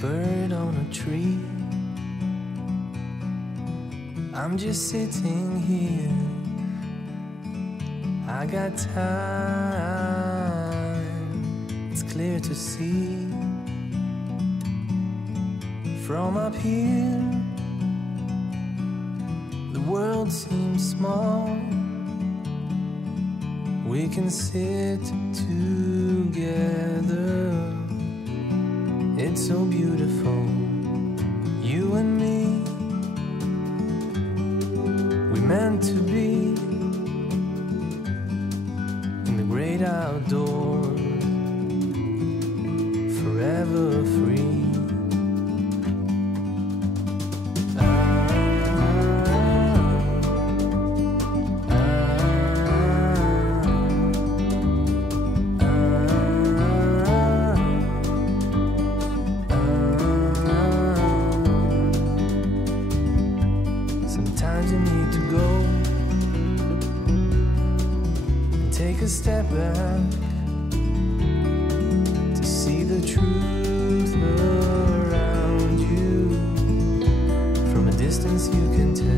bird on a tree. I'm just sitting here. I got time. It's clear to see. From up here, the world seems small. We can sit together. It's so beautiful, you and me. We meant to be in the great outdoors, forever free. Take a step back to see the truth around you. From a distance you can tell.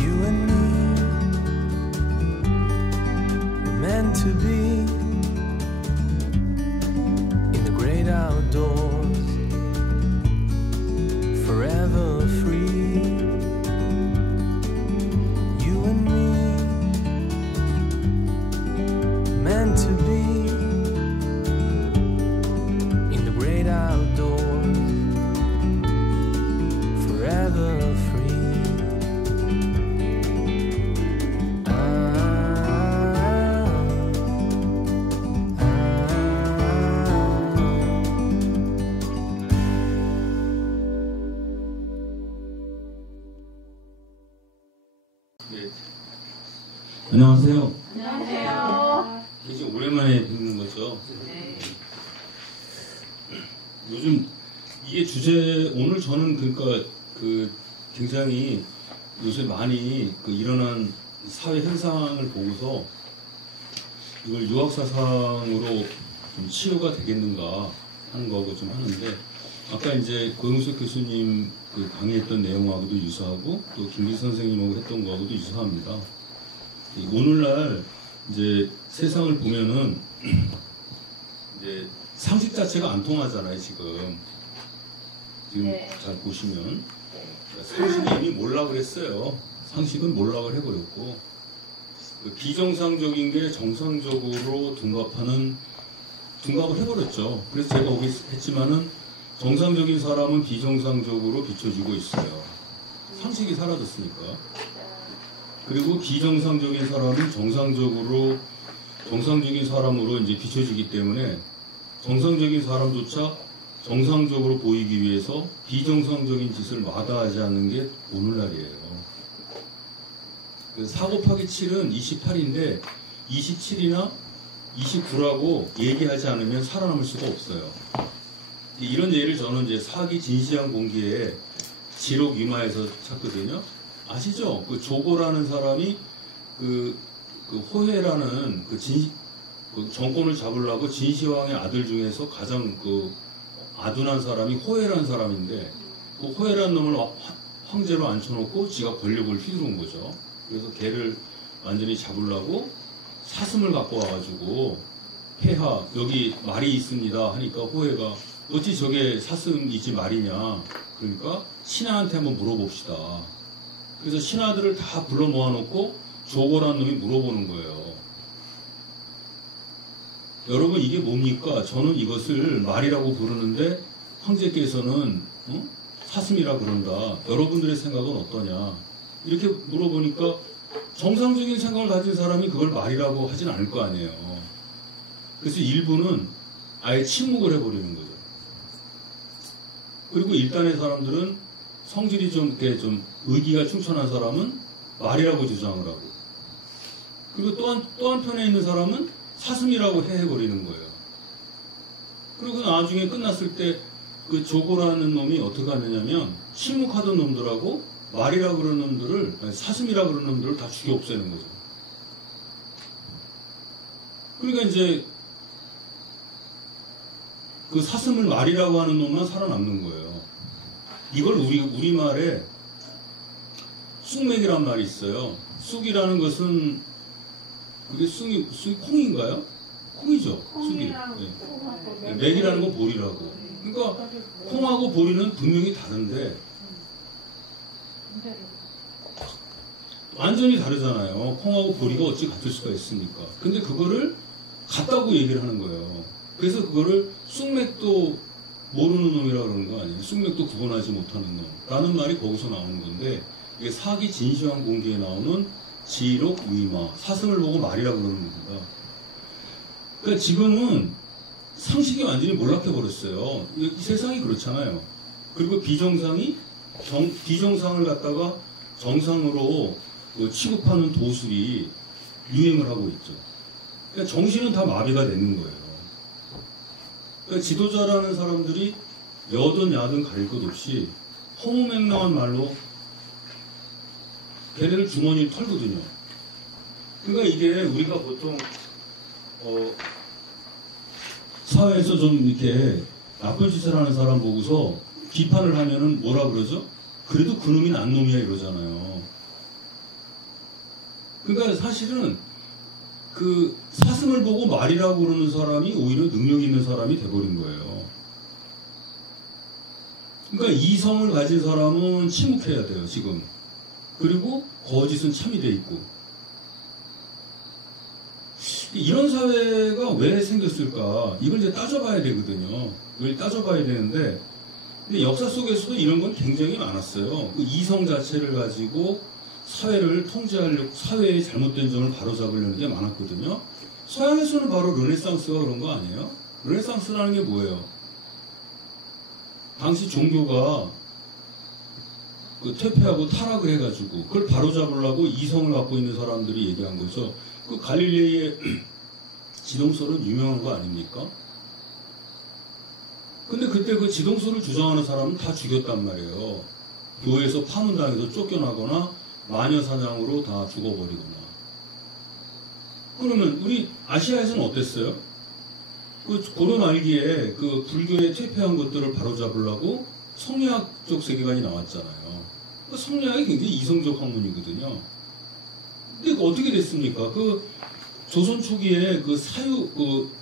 You and me were meant to be outdoors, forever free. You and me, meant to be in the great outdoors, forever free. 안녕하세요. 안녕하세요. 굉장히 오랜만에 뵙는 거죠. 네. 요즘 이게 주제 오늘 저는 그러니까 굉장히 요새 많이 일어난 사회 현상을 보고서 이걸 유학 사상으로 좀 치유가 되겠는가 하는 거고 좀 하는데 아까 이제 고영석 교수님 강의했던 내용하고도 유사하고 또 김기 선생님하고 했던 거하고도 유사합니다. 오늘날 이제 세상을 보면은 이제 상식 자체가 안 통하잖아요, 지금 네. 잘 보시면 상식이 이미 몰락을 했어요. 상식은 몰락을 해버렸고 비정상적인 게 정상적으로 둔갑을 해버렸죠. 그래서 제가 거기 했지만은 정상적인 사람은 비정상적으로 비춰지고 있어요. 상식이 사라졌으니까. 그리고 비정상적인 사람은 정상적인 사람으로 이제 비춰지기 때문에 정상적인 사람조차 정상적으로 보이기 위해서 비정상적인 짓을 마다하지 않는 게 오늘날이에요. 4 곱하기 7은 28인데 27이나 29라고 얘기하지 않으면 살아남을 수가 없어요. 이런 예를 저는 이제 사기 진시황 공기에 지록 위마에서 찾거든요. 아시죠? 조고라는 사람이 호해라는 정권을 잡으려고 진시황의 아들 중에서 가장 아둔한 사람이 호해라는 사람인데 그 호해라는 놈을 황제로 앉혀놓고 지가 권력을 휘두른 거죠. 그래서 걔를 완전히 잡으려고 사슴을 갖고 와가지고 폐하 여기 말이 있습니다 하니까 호해가 어찌 저게 사슴이지 말이냐 그러니까 신하한테 한번 물어봅시다. 그래서 신하들을 다 불러 모아놓고 조고라는 놈이 물어보는 거예요. 여러분 이게 뭡니까? 저는 이것을 말이라고 부르는데 황제께서는 사슴이라 그런다. 여러분들의 생각은 어떠냐? 이렇게 물어보니까 정상적인 생각을 가진 사람이 그걸 말이라고 하진 않을 거 아니에요. 그래서 일부는 아예 침묵을 해버리는 거죠. 그리고 일단의 사람들은 성질이 좀 의기가 충천한 사람은 말이라고 주장을 하고 그리고 또 한편에 있는 사람은 사슴이라고 해버리는 거예요. 그리고 나중에 끝났을 때 그 조고라는 놈이 어떻게 하느냐면 침묵하던 놈들하고 말이라 그러는 놈들을, 아니, 사슴이라 그러는 놈들을 다 죽여 없애는 거죠. 그러니까 이제 그 사슴을 말이라고 하는 놈만 살아남는 거예요. 이걸 우리말에 쑥맥이란 말이 있어요. 쑥이라는 것은 그게 쑥이 콩인가요? 콩이죠. 쑥이. 네. 맥이라는 건 보리라고. 그러니까 콩하고 보리는 분명히 다른데 완전히 다르잖아요. 콩하고 보리가 어찌 같을 수가 있습니까? 근데 그거를 같다고 얘기를 하는 거예요. 그래서 그거를 쑥맥도 모르는 놈이라고 그러는 거 아니에요. 쑥맥도 구분하지 못하는 놈. 라는 말이 거기서 나오는 건데, 이게 사기 진시황 공기에 나오는 지록 위마. 사슴을 보고 말이라고 그러는 겁니다. 그러니까 지금은 상식이 완전히 몰락해버렸어요. 이 세상이 그렇잖아요. 그리고 비정상을 갖다가 정상으로 취급하는 도술이 유행을 하고 있죠. 그러니까 정신은 다 마비가 되는 거예요. 그러니까 지도자라는 사람들이 여든 야든 가릴 것 없이 허무맹랑한 말로 걔네들 주머니를 털거든요. 그러니까 이게 우리가 보통 사회에서 좀 이렇게 나쁜 짓을 하는 사람 보고서 비판을 하면은 뭐라 그러죠? 그래도 그놈이 난 놈이야 이러잖아요. 그러니까 사실은 그 사슴을 보고 말이라고 그러는 사람이 오히려 능력 있는 사람이 돼버린 거예요. 그러니까 이성을 가진 사람은 침묵해야 돼요, 지금. 그리고 거짓은 참이 돼 있고. 이런 사회가 왜 생겼을까? 이걸 이제 따져봐야 되거든요. 이걸 따져봐야 되는데, 근데 역사 속에서도 이런 건 굉장히 많았어요. 그 이성 자체를 가지고 사회를 통제하려고, 사회의 잘못된 점을 바로잡으려는 게 많았거든요. 서양에서는 바로 르네상스가 그런 거 아니에요? 르네상스라는 게 뭐예요? 당시 종교가 그 퇴폐하고 타락을 해가지고 그걸 바로잡으려고 이성을 갖고 있는 사람들이 얘기한 거죠. 그 갈릴레이의 지동설은 유명한 거 아닙니까? 근데 그때 그 지동설을 주장하는 사람은 다 죽였단 말이에요. 교회에서 파문당해서 쫓겨나거나 마녀사냥으로 다 죽어버리거나. 그러면 우리 아시아에서는 어땠어요? 그 고려 말기에 그 불교의 퇴폐한 것들을 바로잡으려고 성리학적 세계관이 나왔잖아요. 그 성리학이 굉장히 이성적 학문이거든요. 근데 어떻게 됐습니까? 그 조선 초기에 그 사유 그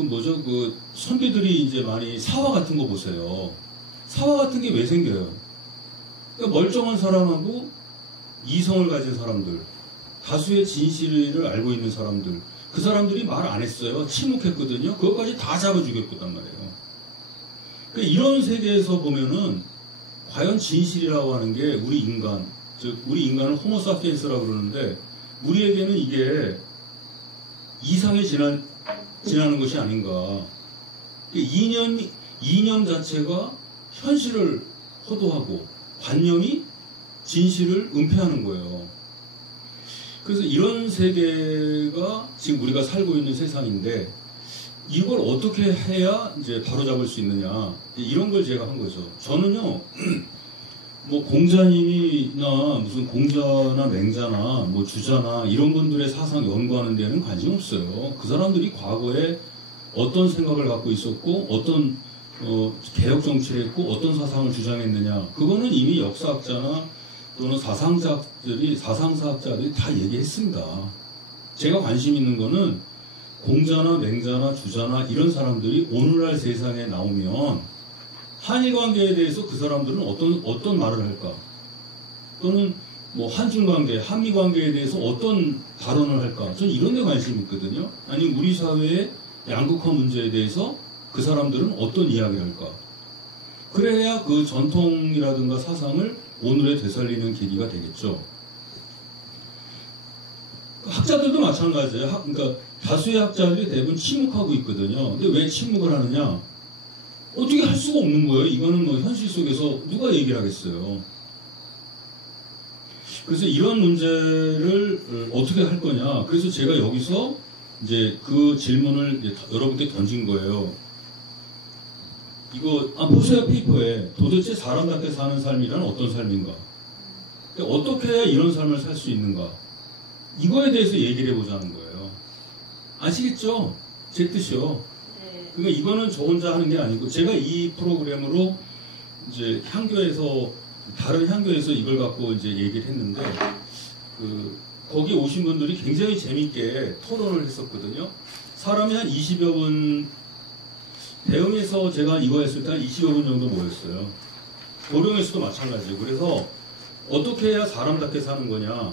뭐죠? 그 선비들이 이제 많이 사화 같은 거 보세요. 사화 같은 게 왜 생겨요? 그러니까 멀쩡한 사람하고 이성을 가진 사람들, 다수의 진실을 알고 있는 사람들, 그 사람들이 말 안 했어요. 침묵했거든요. 그것까지 다 잡아 죽였단 말이에요. 그러니까 이런 세계에서 보면은 과연 진실이라고 하는 게 우리 인간, 즉 우리 인간을 호모사피엔스라고 그러는데 우리에게는 이게 이상에 지나는 것이 아닌가. 이념 자체가 현실을 호도하고 관념이 진실을 은폐하는 거예요. 그래서 이런 세계가 지금 우리가 살고 있는 세상인데 이걸 어떻게 해야 이제 바로잡을 수 있느냐, 이런 걸 제가 한 거죠. 저는요, 뭐 공자님이나 무슨 공자나 맹자나 뭐 주자나 이런 분들의 사상 연구하는 데는 관심 없어요. 그 사람들이 과거에 어떤 생각을 갖고 있었고 어떤 개혁 정치를 했고 어떤 사상을 주장했느냐, 그거는 이미 역사학자나 또는 사상사학자들이 다 얘기했습니다. 제가 관심 있는 거는 공자나 맹자나 주자나 이런 사람들이 오늘날 세상에 나오면 한일 관계에 대해서 그 사람들은 어떤 말을 할까? 또는 뭐 한중 관계, 한미 관계에 대해서 어떤 발언을 할까? 저는 이런 데 관심이 있거든요. 아니 우리 사회의 양극화 문제에 대해서 그 사람들은 어떤 이야기를 할까? 그래야 그 전통이라든가 사상을 오늘에 되살리는 계기가 되겠죠. 학자들도 마찬가지예요. 그러니까 다수의 학자들이 대부분 침묵하고 있거든요. 근데 왜 침묵을 하느냐? 어떻게 할 수가 없는 거예요. 이거는 뭐 현실 속에서 누가 얘기를 하겠어요. 그래서 이런 문제를 어떻게 할 거냐. 그래서 제가 여기서 이제 그 질문을 이제 여러분께 던진 거예요. 이거 보세요. 페이퍼에 도대체 사람답게 사는 삶이란 어떤 삶인가. 근데 어떻게 해야 이런 삶을 살 수 있는가? 이거에 대해서 얘기를 해보자는 거예요. 아시겠죠? 제 뜻이요. 네. 그러니까 이거는 저 혼자 하는 게 아니고 제가 이 프로그램으로 이제 향교에서 다른 향교에서 이걸 갖고 이제 얘기를 했는데 거기 오신 분들이 굉장히 재밌게 토론을 했었거든요. 사람이 한 20여 분 대응해서 제가 이거 했을 때 한 20여 분 정도 모였어요. 고령에서도 마찬가지예요. 그래서 어떻게 해야 사람답게 사는 거냐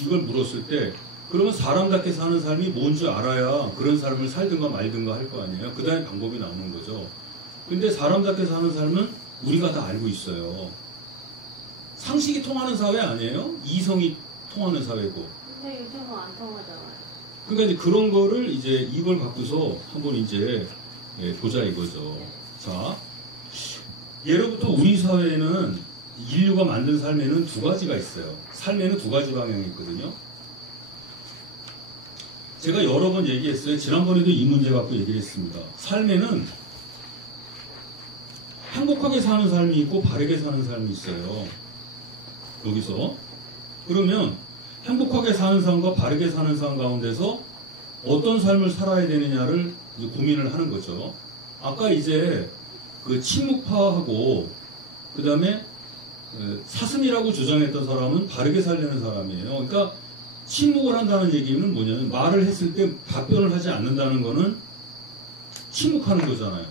이걸 물었을 때 그러면 사람답게 사는 삶이 뭔지 알아야 그런 삶을 살든가 말든가 할 거 아니에요. 그 다음에 방법이 나오는 거죠. 근데 사람답게 사는 삶은 우리가 다 알고 있어요. 상식이 통하는 사회 아니에요? 이성이 통하는 사회고. 근데 요즘은 안 통하잖아요. 그러니까 이제 그런 거를 이제 이걸 갖고서 한번 이제 보자 이거죠. 자, 예로부터 우리 사회에는 인류가 만든 삶에는 두 가지가 있어요. 삶에는 두 가지 방향이 있거든요. 제가 여러 번 얘기했어요. 지난번에도 이 문제 갖고 얘기를 했습니다. 삶에는 행복하게 사는 삶이 있고 바르게 사는 삶이 있어요. 여기서. 그러면 행복하게 사는 삶과 바르게 사는 삶 가운데서 어떤 삶을 살아야 되느냐를 이제 고민을 하는 거죠. 아까 이제 그 침묵파하고 그 다음에 사슴이라고 주장했던 사람은 바르게 살려는 사람이에요. 그러니까 침묵을 한다는 얘기는 뭐냐면 말을 했을 때 답변을 하지 않는다는 거는 침묵하는 거잖아요.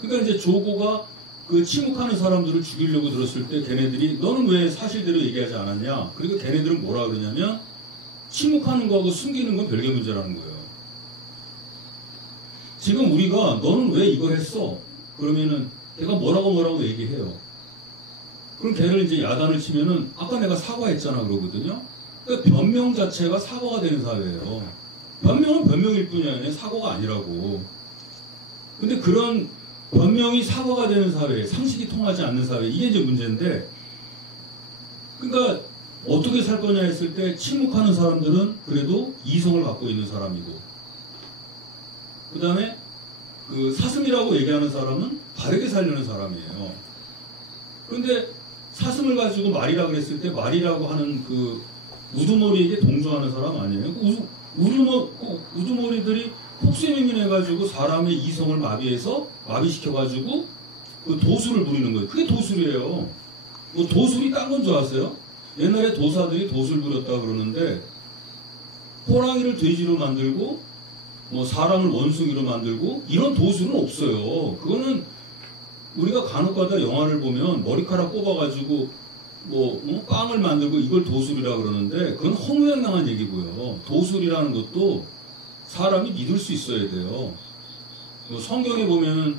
그러니까 이제 조고가 그 침묵하는 사람들을 죽이려고 들었을 때 걔네들이 너는 왜 사실대로 얘기하지 않았냐? 그리고 걔네들은 뭐라 그러냐면 침묵하는 거하고 숨기는 건 별개 문제라는 거예요. 지금 우리가 너는 왜 이걸 했어? 그러면은 걔가 뭐라고 얘기해요. 그럼 걔를 이제 야단을 치면은 아까 내가 사과했잖아 그러거든요. 그러니까 변명 자체가 사과가 되는 사회예요. 변명은 변명일 뿐이야. 사과가 아니라고. 근데 그런 변명이 사과가 되는 사회, 상식이 통하지 않는 사회, 이게 이제 문제인데, 그러니까 어떻게 살 거냐 했을 때 침묵하는 사람들은 그래도 이성을 갖고 있는 사람이고, 그 다음에 그 사슴이라고 얘기하는 사람은 바르게 살려는 사람이에요. 그런데 사슴을 가지고 말이라 그랬을 때 말이라고 하는 그 우두머리에게 동조하는 사람 아니에요? 우두머리들이 폭세민해가지고 사람의 이성을 마비시켜가지고 그 도술을 부리는 거예요. 그게 도술이에요. 뭐 도술이 딴 건 줄 아세요? 옛날에 도사들이 도술 부렸다 그러는데 호랑이를 돼지로 만들고 뭐 사람을 원숭이로 만들고 이런 도술은 없어요. 그거는 우리가 간혹가다 영화를 보면 머리카락 뽑아가지고 빵을 만들고 이걸 도술이라 그러는데 그건 허무맹랑한 얘기고요. 도술이라는 것도 사람이 믿을 수 있어야 돼요. 성경에 보면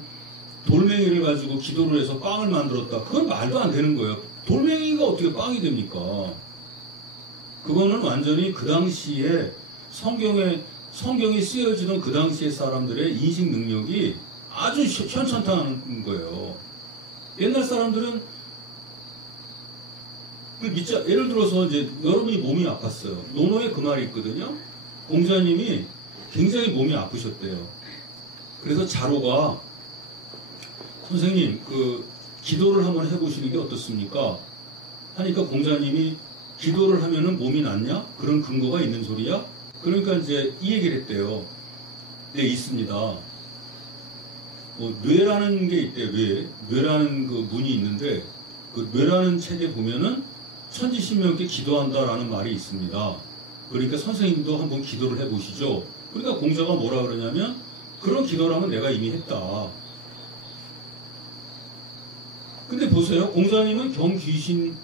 돌멩이를 가지고 기도를 해서 빵을 만들었다. 그건 말도 안 되는 거예요. 돌멩이가 어떻게 빵이 됩니까? 그거는 완전히 그 당시에 성경이 쓰여지던 그 당시의 사람들의 인식 능력이 아주 현찬탄한 거예요. 옛날 사람들은 예를 들어서 이제 여러분이 몸이 아팠어요. 논어에 그 말이 있거든요. 공자님이 굉장히 몸이 아프셨대요. 그래서 자로가 선생님 기도를 한번 해보시는 게 어떻습니까? 하니까 공자님이 기도를 하면은 몸이 낫냐? 그런 근거가 있는 소리야? 그러니까 이제 이 얘기를 했대요. 네, 있습니다. 뇌라는 게 있대요. 뇌라는 그 문이 있는데 그 뇌라는 책에 보면은 천지신명께 기도한다라는 말이 있습니다. 그러니까 선생님도 한번 기도를 해보시죠. 그러니까 공자가 뭐라 그러냐면 그런 기도라면 내가 이미 했다. 근데 보세요. 공자님은 경귀신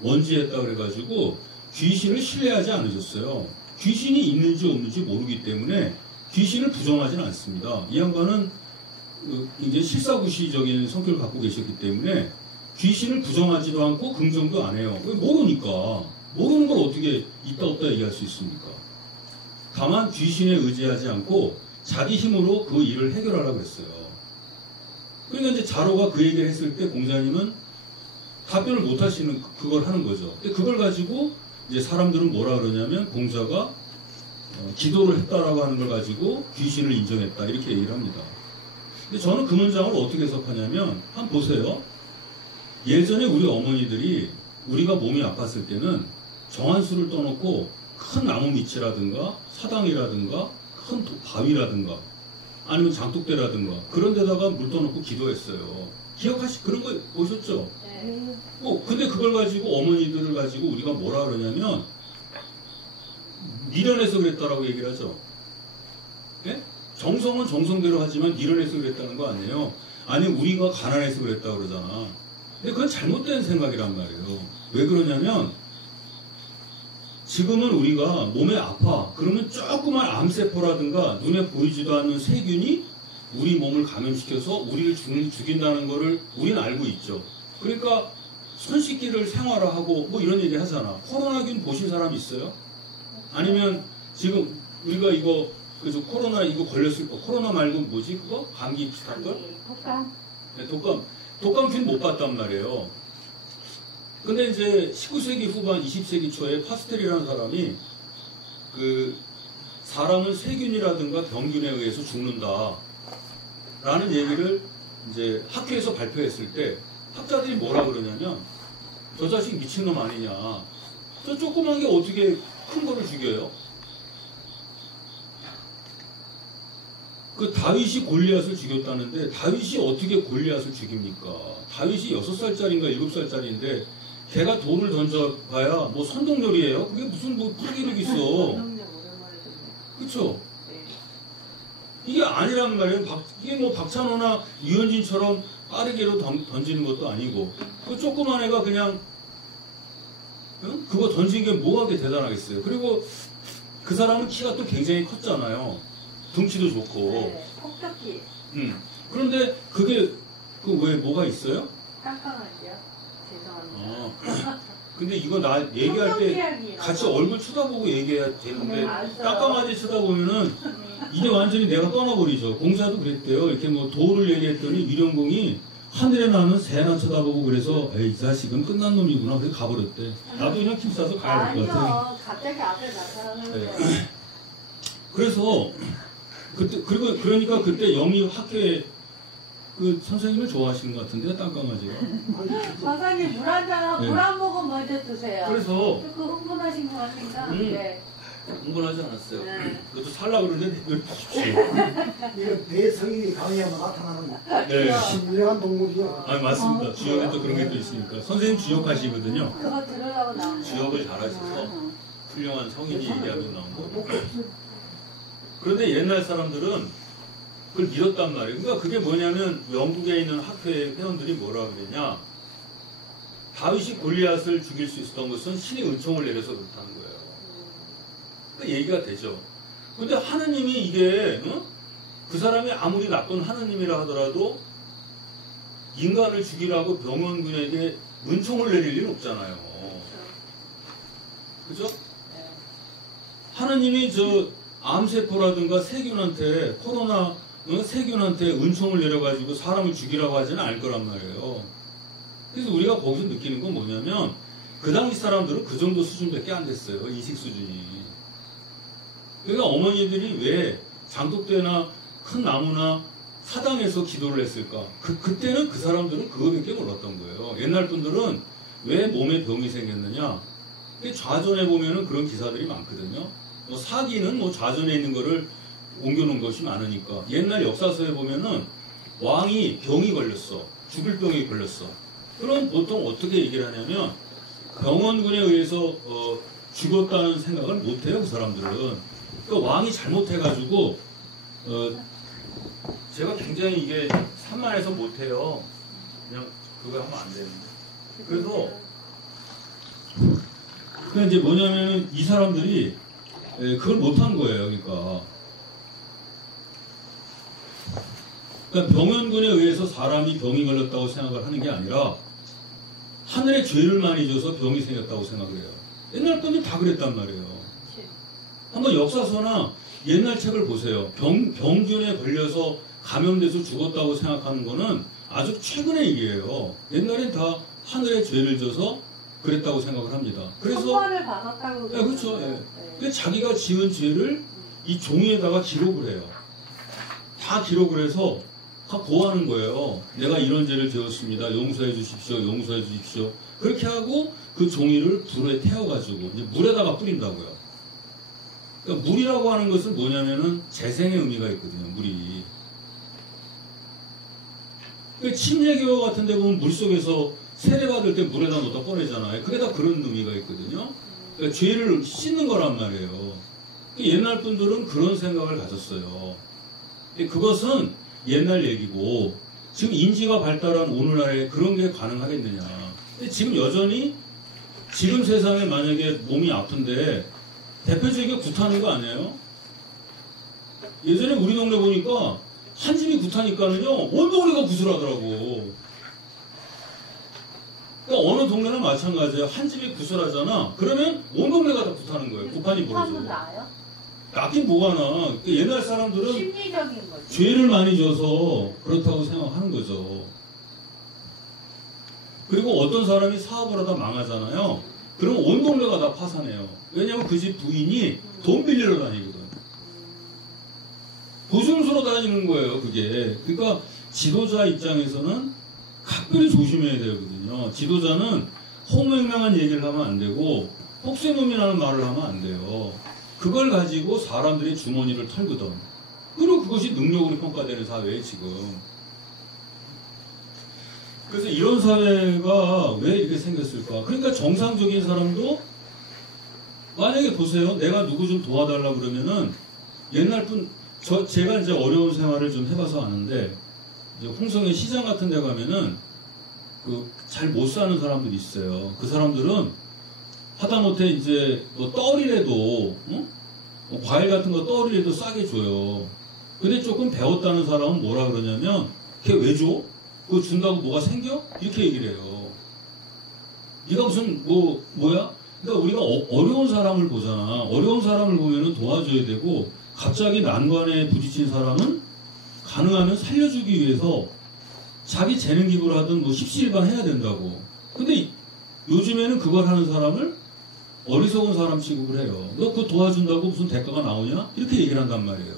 원지했다 그래가지고 귀신을 신뢰하지 않으셨어요. 귀신이 있는지 없는지 모르기 때문에 귀신을 부정하지는 않습니다. 이 양반은 굉장히 실사구시적인 성격을 갖고 계셨기 때문에 귀신을 부정하지도 않고 긍정도 안 해요. 모르니까. 모르는 걸 어떻게 있다 없다 얘기할 수 있습니까? 다만 귀신에 의지하지 않고 자기 힘으로 그 일을 해결하라고 했어요. 그러니까 이제 자로가 그 얘기를 했을 때 공자님은 답변을 못 하시는 그걸 하는 거죠. 근데 그걸 가지고 이제 사람들은 뭐라 그러냐면 공자가 기도를 했다라고 하는 걸 가지고 귀신을 인정했다 이렇게 얘기를 합니다. 근데 저는 그 문장을 어떻게 해석하냐면 한번 보세요. 예전에 우리 어머니들이 우리가 몸이 아팠을 때는 정한수를 떠놓고 큰 나무 밑이라든가 사당이라든가 큰 바위라든가 아니면 장독대라든가 그런 데다가 물 떠놓고 기도했어요. 그런 거 보셨죠? 네. 근데 그걸 가지고 어머니들을 가지고 우리가 뭐라 그러냐면 미련해서 그랬다라고 얘기를 하죠. 예? 정성은 정성대로 하지만 미련해서 그랬다는 거 아니에요. 아니 우리가 가난해서 그랬다 그러잖아. 근데 그건 잘못된 생각이란 말이에요. 왜 그러냐면 지금은 우리가 몸에 아파. 그러면 조그만 암세포라든가 눈에 보이지도 않는 세균이 우리 몸을 감염시켜서 우리를 죽인다는 거를 우리는 알고 있죠. 그러니까 손 씻기를 생활화하고 뭐 이런 얘기 하잖아. 코로나균 보신 사람 있어요? 아니면 지금 우리가 이거 그저 코로나 이거 걸렸을 거 코로나 말고 뭐지 그거? 감기 비슷한 걸? 독감? 네, 독감균 못 봤단 말이에요. 근데 이제 19세기 후반 20세기 초에 파스텔이라는 사람이 그 사람은 세균이라든가 병균에 의해서 죽는다 라는 얘기를 이제 학회에서 발표했을 때 학자들이 뭐라 그러냐면 저 자식 미친놈 아니냐. 저 조그만 게 어떻게 큰 거를 죽여요? 그 다윗이 골리앗을 죽였다는데 다윗이 어떻게 골리앗을 죽입니까? 다윗이 6살짜리인가 7살짜리인데 걔가 돌을 던져봐야 뭐 선동열이에요? 그게 무슨 뭐 파괴력 있어. 그쵸? 이게 아니란 말이에요. 이게 뭐 박찬호나 유현진처럼 빠르게로 던지는 것도 아니고 그 조그만 애가 그냥 그거 던진 게 뭐하게 대단하겠어요. 그리고 그 사람은 키가 또 굉장히 컸잖아요. 등치도 좋고. 네, 폭격기. 그런데 그게 그 왜 뭐가 있어요? 깜깜하지요? 죄송합니다. 근데 이거 나 얘기할 때 같이 얼굴 쳐다보고 얘기해야 되는데 깜깜하게 쳐다보면은 이게 완전히 내가 떠나버리죠. 공자도 그랬대요. 이렇게 뭐 도를 얘기했더니 위령공이 하늘에 나는 새나 쳐다보고 그래서 에이 이 자식은 끝난 놈이구나. 그래서 가버렸대. 나도 그냥 힘싸서 가야 될 것 같아. 아니요. 갑자기 앞에 나타나는데. 네. 그래서 그때 그러니까 그때 영희 학회 그 선생님을 좋아하시는 것 같은데 깜깜하지가. 박사님 물 한 잔, 네. 물 한 모금 먼저 드세요. 그래서 그 흥분하신 것 같으니까. 네. 흥분하지 않았어요. 네. 그것도 살라 그러는데 내걸 주십시오. 이거 뇌성이 강해야만 나타나는 네. 신뢰한 동물이요. 아 맞습니다. 주역에 또 그런 게 또 있으니까 선생님 주역하시거든요. 그거 들으려고 나온 거예요. 주역을 잘하셔서 훌륭한 성인이 얘기하면 나온 거. 그런데 옛날 사람들은 그걸 믿었단 말이에요. 그러니까 그게 뭐냐면 영국에 있는 학회 회원들이 뭐라 그러냐. 다윗이 골리앗을 죽일 수 있었던 것은 신의 은총을 내려서 그렇다는 거예요. 그 얘기가 되죠. 근데 하느님이 이게 그 사람이 아무리 나쁜 하느님이라 하더라도 인간을 죽이라고 병원군에게 은총을 내릴 일은 없잖아요. 그죠? 하느님이 저 암세포라든가 세균한테 코로나 세균한테 은총을 내려가지고 사람을 죽이라고 하지는 않을 거란 말이에요. 그래서 우리가 거기서 느끼는 건 뭐냐면 그 당시 사람들은 그 정도 수준밖에 안 됐어요. 인식 수준이. 그러니까 어머니들이 왜 장독대나 큰 나무나 사당에서 기도를 했을까? 그때는 그 사람들은 그거밖에 몰랐던 거예요. 옛날 분들은 왜 몸에 병이 생겼느냐? 좌전에 보면은 그런 기사들이 많거든요. 뭐 사기는 뭐 좌전에 있는 거를 옮겨놓은 것이 많으니까. 옛날 역사서에 보면은 왕이 병이 걸렸어. 죽을 병이 걸렸어. 그럼 보통 어떻게 얘기를 하냐면 병원군에 의해서 죽었다는 생각을 못해요. 그 사람들은. 그러니까 왕이 잘못해가지고 제가 굉장히 이게 산만해서 못해요. 그냥 그거 하면 안 되는데. 그래서 그냥 이제 뭐냐면 이 사람들이 그걸 못한 거예요. 그러니까 병원군에 의해서 사람이 병이 걸렸다고 생각을 하는 게 아니라 하늘에 죄를 많이 져서 병이 생겼다고 생각을 해요. 옛날 분들 다 그랬단 말이에요. 한번 역사서나 옛날 책을 보세요. 병균에 걸려서 감염돼서 죽었다고 생각하는 거는 아주 최근의 일이에요. 옛날엔 다 하늘에 죄를 져서 그랬다고 생각을 합니다. 그래서 선반을 받았다고. 네, 그렇죠. 네. 그 자기가 지은 죄를 이 종이에다가 기록을 해요. 다 기록을 해서 다 고하는 거예요. 내가 이런 죄를 지었습니다. 용서해 주십시오. 용서해 주십시오. 그렇게 하고 그 종이를 불에 태워가지고 이제 물에다가 뿌린다고요. 그러니까 물이라고 하는 것은 뭐냐면은 재생의 의미가 있거든요. 물이. 그러니까 침례교 같은 데 보면 물속에서 세례받을 때 물에다 넣다 꺼내잖아요. 그게 다 그런 의미가 있거든요. 그러니까 죄를 씻는 거란 말이에요. 옛날 분들은 그런 생각을 가졌어요. 그것은 옛날 얘기고 지금 인지가 발달한 오늘날에 그런 게 가능하겠느냐. 근데 지금 여전히 지금 세상에 만약에 몸이 아픈데 대표적인 게 구타는 거 아니에요? 예전에 우리 동네 보니까 한 집이 구타니까는요 온 동네가 구슬하더라고. 그러니까 어느 동네나 마찬가지예요. 한 집이 구슬하잖아. 그러면 온 동네가 다 구타는 거예요. 구판이 벌어져. 구타는 나요? 낫긴 뭐가 나. 옛날 사람들은 심리적인 거죠. 죄를 많이 져서 그렇다고 생각하는 거죠. 그리고 어떤 사람이 사업을 하다 망하잖아요. 그럼 온 동네가 다 파산해요. 왜냐면 그 집 부인이 돈 빌리러 다니거든. 보증서로 다니는 거예요, 그게. 그러니까 지도자 입장에서는 각별히 조심해야 되거든요. 지도자는 홍맹맹한 얘기를 하면 안 되고 혹세무민하는 말을 하면 안 돼요. 그걸 가지고 사람들이 주머니를 털거든. 그리고 그것이 능력으로 평가되는 사회에 지금. 그래서 이런 사회가 왜 이렇게 생겼을까? 그러니까 정상적인 사람도 만약에 보세요. 내가 누구 좀 도와달라 그러면은 옛날 분, 제가 이제 어려운 생활을 좀 해봐서 아는데 이제 홍성의 시장 같은 데 가면은 그 잘 못 사는 사람들이 있어요. 그 사람들은 하다못해 이제 뭐 떡이라도 뭐 과일 같은 거 떡이라도 싸게 줘요. 근데 조금 배웠다는 사람은 뭐라 그러냐면 걔 왜 줘? 그거 준다고 뭐가 생겨? 이렇게 얘기를 해요. 네가 무슨 뭐야? 그러니까 우리가 어려운 사람을 보잖아. 어려운 사람을 보면은 도와줘야 되고 갑자기 난관에 부딪힌 사람은 가능하면 살려주기 위해서 자기 재능 기부를 하든 뭐 십시일반 해야 된다고. 근데 요즘에는 그걸 하는 사람을 어리석은 사람 취급을 해요. 너 그거 도와준다고 무슨 대가가 나오냐? 이렇게 얘기를 한단 말이에요.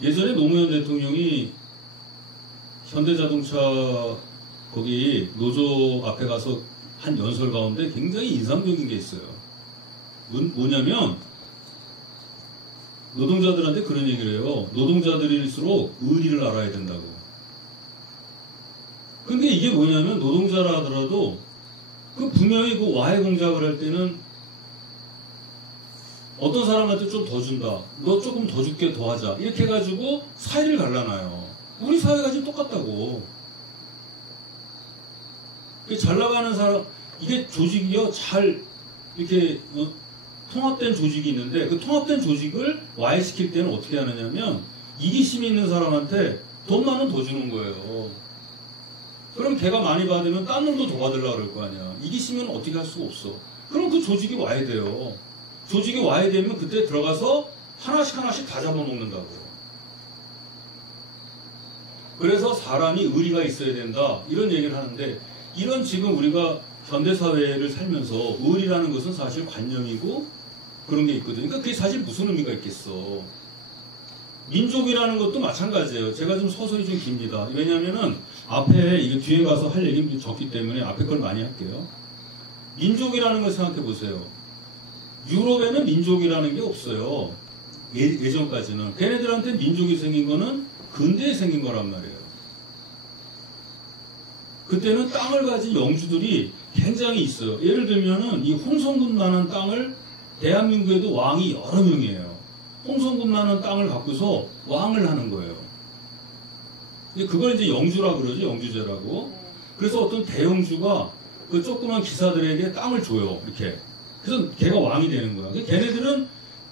예전에 노무현 대통령이 현대자동차 거기 노조 앞에 가서 한 연설 가운데 굉장히 인상적인 게 있어요. 뭐냐면 노동자들한테 그런 얘기를 해요. 노동자들일수록 의리를 알아야 된다고. 근데 이게 뭐냐면 노동자라 하더라도 그 분명히 그 와해 공작을 할 때는 어떤 사람한테 좀 더 준다. 너 조금 더 줄게 더 하자. 이렇게 해가지고 사이를 갈라놔요. 우리 사회가 지금 똑같다고. 잘 나가는 사람, 이게 조직이요, 잘 이렇게 통합된 조직이 있는데 그 통합된 조직을 와해시킬 때는 어떻게 하느냐면 이기심이 있는 사람한테 돈만은 더 주는 거예요. 그럼 걔가 많이 받으면 딴 놈도 더 받으려고 그럴 거 아니야. 이기시면 어떻게 할 수가 없어. 그럼 그 조직이 와해돼요. 조직이 와해되면 그때 들어가서 하나씩 다 잡아먹는다고. 그래서 사람이 의리가 있어야 된다. 이런 얘기를 하는데 이런 지금 우리가 현대사회를 살면서 의리라는 것은 사실 관념이고 그런 게 있거든요. 그러니까 그게 사실 무슨 의미가 있겠어. 민족이라는 것도 마찬가지예요. 제가 좀 서술이 좀 깁니다. 왜냐면은 앞에 이게 뒤에 가서 할 얘기 좀 적기 때문에 앞에 걸 많이 할게요. 민족이라는 걸 생각해 보세요. 유럽에는 민족이라는 게 없어요. 예전까지는. 걔네들한테 민족이 생긴 거는 근대에 생긴 거란 말이에요. 그때는 땅을 가진 영주들이 굉장히 있어요. 예를 들면은 이 홍성군만한 땅을 대한민국에도 왕이 여러 명이에요. 홍성군만한 땅을 갖고서 왕을 하는 거예요. 그걸 이제 영주라 그러죠. 영주제라고. 그래서 어떤 대영주가 그 조그만 기사들에게 땅을 줘요. 이렇게. 그래서 걔가 왕이 되는 거야. 걔네들은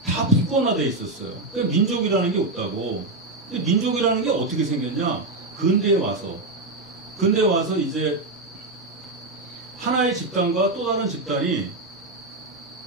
다 분권화되어 있었어요. 그러니까 민족이라는 게 없다고. 근데 민족이라는 게 어떻게 생겼냐? 근대에 와서 이제 하나의 집단과 또 다른 집단이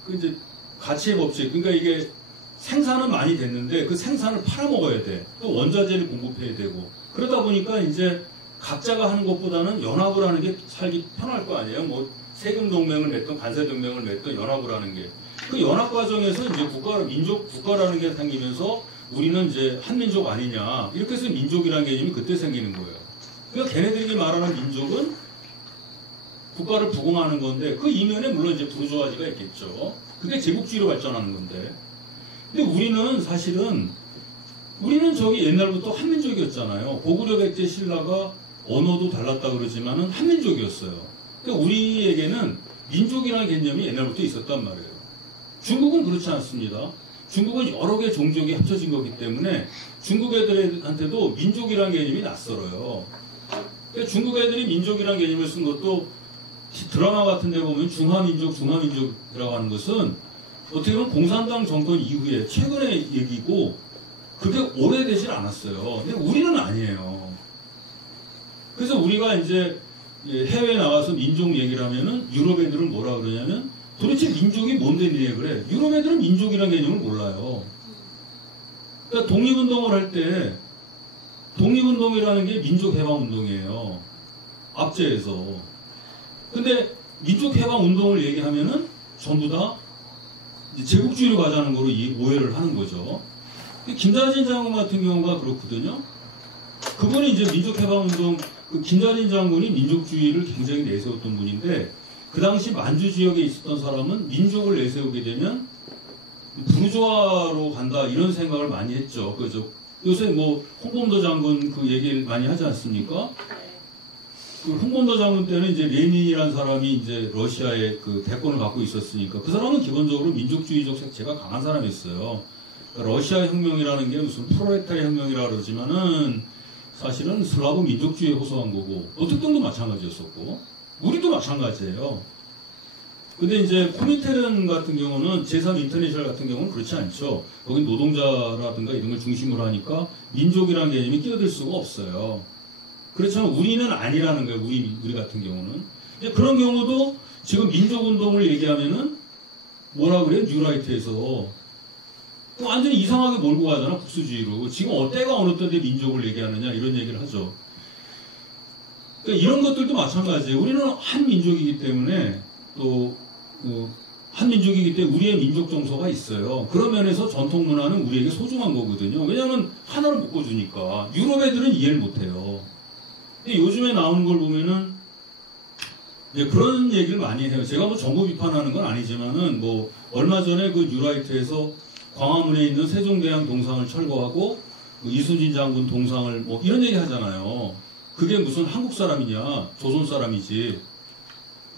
그 이제 가치의 법칙. 그러니까 이게 생산은 많이 됐는데 그 생산을 팔아먹어야 돼. 또 원자재를 공급해야 되고. 그러다 보니까 이제 각자가 하는 것보다는 연합을 하는 게 살기 편할 거 아니에요. 뭐 세금 동맹을 맺던 관세 동맹을 맺던 연합을 하는 게. 그 연합 과정에서 이제 국가라는 게 생기면서 우리는 이제 한민족 아니냐. 이렇게 해서 민족이라는 개념이 그때 생기는 거예요. 그러니까 걔네들이 말하는 민족은 국가를 부흥하는 건데 그 이면에 물론 이제 부르주아지가 있겠죠. 그게 제국주의로 발전하는 건데. 근데 우리는 사실은 우리는 저기 옛날부터 한민족이었잖아요. 고구려 백제 신라가 언어도 달랐다 그러지만은 한민족이었어요. 그러니까 우리에게는 민족이라는 개념이 옛날부터 있었단 말이에요. 중국은 그렇지 않습니다. 중국은 여러 개의 종족이 합쳐진 거기 때문에 중국 애들한테도 민족이라는 개념이 낯설어요. 그러니까 중국 애들이 민족이라는 개념을 쓴 것도 드라마 같은 데 보면 중화민족이라고 하는 것은 어떻게 보면 공산당 정권 이후에 최근의 얘기고 그렇게 오래되진 않았어요. 근데 우리는 아니에요. 그래서 우리가 이제 해외에 나가서 민족 얘기를 하면은 유럽 애들은 뭐라 그러냐면 도대체 민족이 뭔데 니네 그래. 유럽 애들은 민족이라는 개념을 몰라요. 그러니까 독립운동을 할 때 독립운동이라는 게 민족해방운동이에요. 압제에서. 근데 민족해방운동을 얘기하면은 전부 다 제국주의로 가자는 거로 오해를 하는 거죠. 김자진 장군 같은 경우가 그렇거든요. 그분이 이제 민족해방운동, 김자진 장군이 민족주의를 굉장히 내세웠던 분인데, 그 당시 만주 지역에 있었던 사람은 민족을 내세우게 되면 부르주아로 간다 이런 생각을 많이 했죠. 그죠? 요새 뭐 홍범도 장군 그 얘기를 많이 하지 않습니까? 그 홍범도 장군 때는 이제 레닌이라는 사람이 이제 러시아의 그 대권을 갖고 있었으니까 그 사람은 기본적으로 민족주의적 색채가 강한 사람이었어요. 그러니까 러시아 혁명이라는 게 무슨 프롤레타리아 혁명이라 그러지만은 사실은 슬라브 민족주의에 호소한 거고, 노특동도 마찬가지였었고, 우리도 마찬가지예요. 근데 이제 코민테른 같은 경우는 제3 인터내셔널 같은 경우는 그렇지 않죠. 거긴 노동자라든가 이런 걸 중심으로 하니까 민족이라는 개념이 끼어들 수가 없어요. 그렇지만 우리는 아니라는 거예요. 우리 같은 경우는. 그런 경우도 지금 민족운동을 얘기하면은 뭐라 그래요? 뉴라이트에서 완전히 이상하게 몰고 가잖아. 국수주의로. 지금 때가 어느 때인데 민족을 얘기하느냐 이런 얘기를 하죠. 그러니까 이런 것들도 마찬가지예요. 우리는 한 민족이기 때문에 또 한 민족이기 때문에 우리의 민족 정서가 있어요. 그런 면에서 전통 문화는 우리에게 소중한 거거든요. 왜냐하면 하나를 묶어주니까. 유럽 애들은 이해를 못해요. 근데 요즘에 나오는 걸 보면은 그런 얘기를 많이 해요. 제가 뭐 정부 비판하는 건 아니지만은 뭐 얼마 전에 그 뉴라이트에서 광화문에 있는 세종대왕 동상을 철거하고 이순신 장군 동상을 뭐 이런 얘기 하잖아요. 그게 무슨 한국 사람이냐, 조선 사람이지.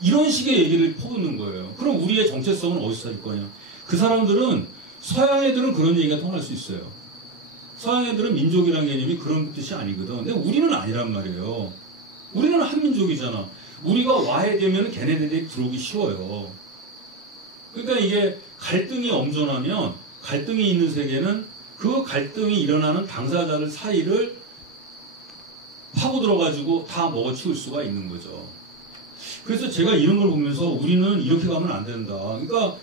이런 식의 얘기를 퍼붓는 거예요. 그럼 우리의 정체성은 어디서 찾을 거냐? 그 사람들은, 서양 애들은 그런 얘기가 통할 수 있어요. 서양 애들은 민족이라는 개념이 그런 뜻이 아니거든. 근데 우리는 아니란 말이에요. 우리는 한민족이잖아. 우리가 와해되면 걔네들이 들어오기 쉬워요. 그러니까 이게 갈등이 엄존하면, 갈등이 있는 세계는 그 갈등이 일어나는 당사자들 사이를 파고들어가지고 다 먹어치울 수가 있는 거죠. 그래서 제가 이런 걸 보면서 우리는 이렇게 가면 안 된다. 그러니까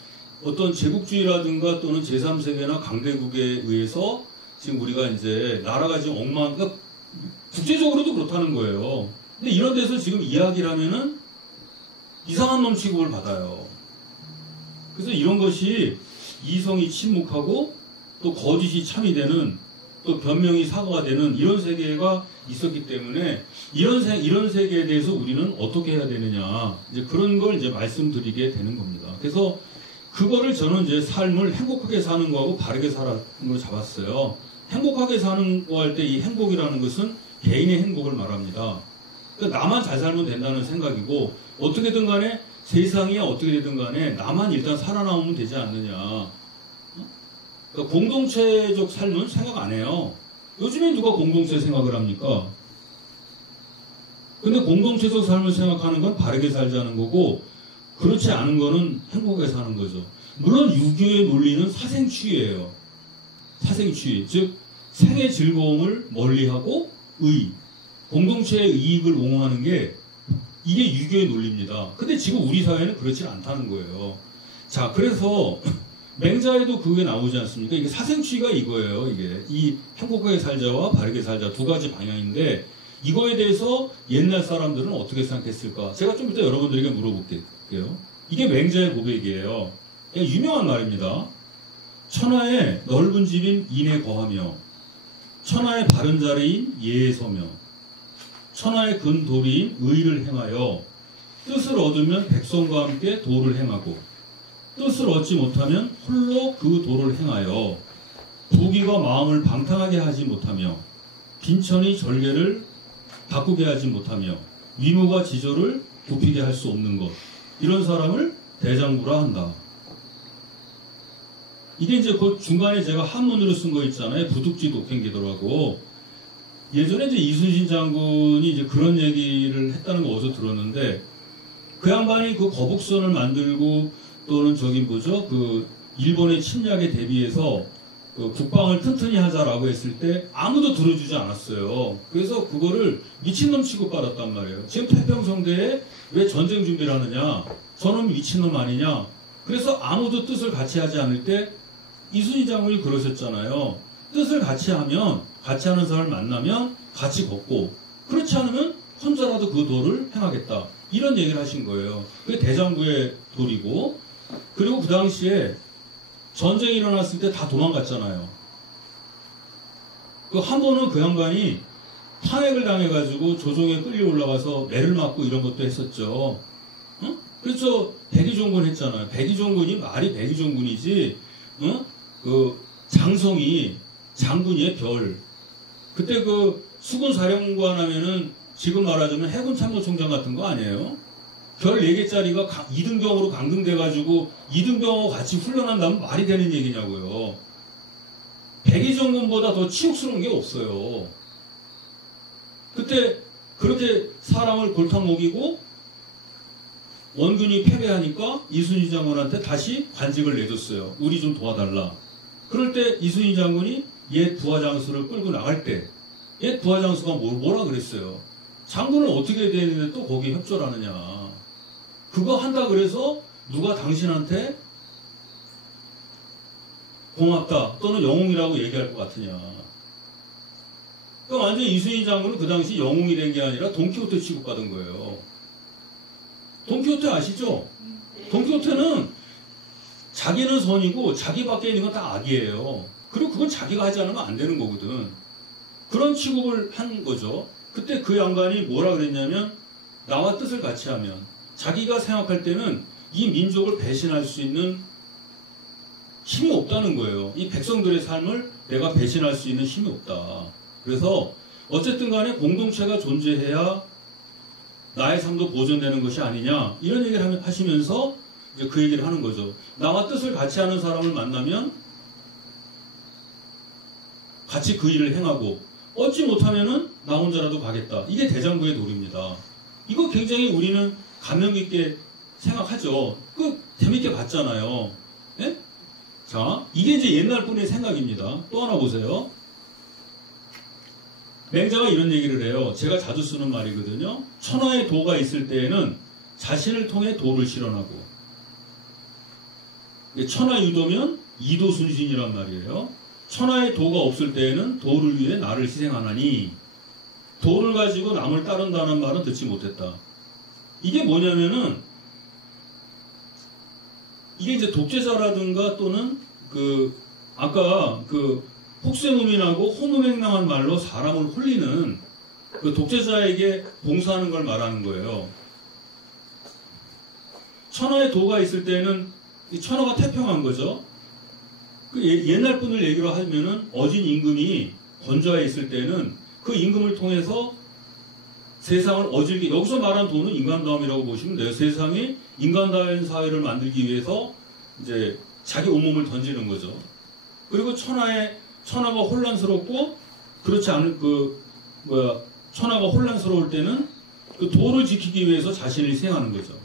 어떤 제국주의라든가 또는 제3세계나 강대국에 의해서 지금 우리가 이제 나라가 지금 그러니까 국제적으로도 그렇다는 거예요. 근데 이런 데서 지금 이야기를 하면은 이상한 놈 취급을 받아요. 그래서 이런 것이 이성이 침묵하고 또 거짓이 참이 되는 또 변명이 사과가 되는 이런 세계가 있었기 때문에 이런 세계에 대해서 우리는 어떻게 해야 되느냐 이제 그런 걸 이제 말씀드리게 되는 겁니다. 그래서 그거를 저는 이제 삶을 행복하게 사는 거하고 바르게 사는 걸 잡았어요. 행복하게 사는 거 할 때 이 행복이라는 것은 개인의 행복을 말합니다. 그러니까 나만 잘 살면 된다는 생각이고 어떻게든 간에 세상이 어떻게 되든 간에 나만 일단 살아남으면 되지 않느냐. 그러니까 공동체적 삶은 생각 안 해요. 요즘에 누가 공동체 생각을 합니까? 근데 공동체적 삶을 생각하는 건 바르게 살자는 거고 그렇지 않은 거는 행복하게 사는 거죠. 물론 유교의 논리는 사생취예요. 사생취. 즉 생의 즐거움을 멀리하고 공동체의 이익을 옹호하는 게 이게 유교의 논리입니다. 근데 지금 우리 사회는 그렇지 않다는 거예요. 자, 그래서 맹자에도 그게 나오지 않습니까? 이게 사생취가 이거예요. 이게 이 행복하게 살자와 바르게 살자 두 가지 방향인데 이거에 대해서 옛날 사람들은 어떻게 생각했을까? 제가 좀 이따 여러분들에게 물어볼게요. 이게 맹자의 고백이에요. 유명한 말입니다. 천하의 넓은 집인 인에 거하며 천하의 바른 자리인 예에 서며 천하의 근 도리인 의를 행하여 뜻을 얻으면 백성과 함께 도를 행하고 뜻을 얻지 못하면 홀로 그 도를 행하여 부귀가 마음을 방탕하게 하지 못하며 빈천이 절개를 바꾸게 하지 못하며 위무가 지조를 굽히게 할 수 없는 것, 이런 사람을 대장부라 한다. 이게 이제 그 중간에 제가 한문으로 쓴 거 있잖아요. 부득지 독행기도라고. 예전에 이제 이순신 장군이 이제 그런 얘기를 했다는 거 어디서 들었는데, 그 양반이 그 거북선을 만들고 또는 저기 뭐죠, 그 일본의 침략에 대비해서 그 국방을 튼튼히 하자라고 했을 때 아무도 들어주지 않았어요. 그래서 그거를 미친놈 취급받았단 말이에요. 지금 태평성대에 왜 전쟁 준비를 하느냐, 저놈 미친놈 아니냐. 그래서 아무도 뜻을 같이 하지 않을 때 이순신 장군이 그러셨잖아요. 뜻을 같이 하면, 같이 하는 사람을 만나면 같이 걷고, 그렇지 않으면 혼자라도 그 도를 행하겠다, 이런 얘기를 하신 거예요. 그게 대장부의 도리고, 그리고 그 당시에 전쟁이 일어났을 때 다 도망갔잖아요. 그 한 번은 그 양반이 탄핵을 당해가지고 조정에 끌려 올라가서 매를 맞고 이런 것도 했었죠. 어? 그래서 백의종군 했잖아요. 백의종군이 말이 백의종군이지, 그 장성이 장군이의 별. 그때 그 수군사령관 하면은 지금 말하자면 해군참모총장 같은 거 아니에요? 별 4개짜리가 2등병으로 강등돼가지고 2등병하고 같이 훈련한다면 말이 되는 얘기냐고요. 백의종군보다 더 치욕스러운 게 없어요. 그때 그렇게 사람을 골탕 먹이고 원군이 패배하니까 이순신 장군한테 다시 관직을 내줬어요. 우리 좀 도와달라. 그럴 때 이순신 장군이 옛 부하장수를 끌고 나갈 때 옛 부하장수가 뭐라 그랬어요. 장군은 어떻게 되는데 또 거기에 협조를 하느냐. 그거 한다 그래서 누가 당신한테 고맙다 또는 영웅이라고 얘기할 것 같으냐. 그러니까 완전히 이순신 장군은 그 당시 영웅이 된 게 아니라 돈키호테 취급받은 거예요. 돈키호테 아시죠? 돈키호테는 자기는 선이고 자기 밖에 있는 건 다 악이에요. 그리고 그건 자기가 하지 않으면 안 되는 거거든. 그런 취급을 한 거죠. 그때 그 양반이 뭐라 그랬냐면, 나와 뜻을 같이 하면 자기가 생각할 때는 이 민족을 배신할 수 있는 힘이 없다는 거예요. 이 백성들의 삶을 내가 배신할 수 있는 힘이 없다. 그래서 어쨌든 간에 공동체가 존재해야 나의 삶도 보존되는 것이 아니냐, 이런 얘기를 하시면서 이제 그 얘기를 하는 거죠. 나와 뜻을 같이 하는 사람을 만나면 같이 그 일을 행하고, 얻지 못하면은 나 혼자라도 가겠다. 이게 대장부의 도리입니다. 이거 굉장히 우리는 감명 깊게 생각하죠. 그 재밌게 봤잖아요. 예? 자, 이게 이제 옛날 분의 생각입니다. 또 하나 보세요. 맹자가 이런 얘기를 해요. 제가 자주 쓰는 말이거든요. 천하의 도가 있을 때에는 자신을 통해 도를 실현하고, 천하유도면 이도순신이란 말이에요. 천하의 도가 없을 때에는 도를 위해 나를 희생하나니, 도를 가지고 남을 따른다는 말은 듣지 못했다. 이게 뭐냐면은, 이게 이제 독재자라든가 또는 아까 혹세무민하고 호무맹랑한 말로 사람을 홀리는 그 독재자에게 봉사하는 걸 말하는 거예요. 천하의 도가 있을 때는 이 천하가 태평한 거죠. 그 옛날 분을 얘기로 하면은 어진 임금이 건조해 있을 때는 그 임금을 통해서 세상을 어질게, 여기서 말한 도는 인간다움이라고 보시면 돼요. 세상에 인간다운 사회를 만들기 위해서 이제 자기 온몸을 던지는 거죠. 그리고 천하가 혼란스럽고, 그렇지 않은 천하가 혼란스러울 때는 그 도를 지키기 위해서 자신을 희생하는 거죠.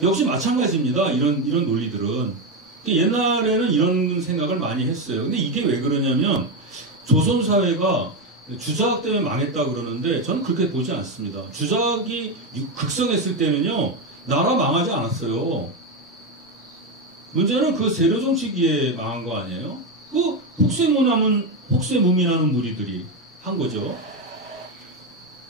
역시 마찬가지입니다. 이런 논리들은. 옛날에는 이런 생각을 많이 했어요. 근데 이게 왜 그러냐면, 조선사회가 주자학 때문에 망했다 그러는데 저는 그렇게 보지 않습니다. 주자학이 극성했을 때는요, 나라 망하지 않았어요. 문제는 그 세력정치기에 망한 거 아니에요? 그 혹세무민하는 무리들이 한 거죠.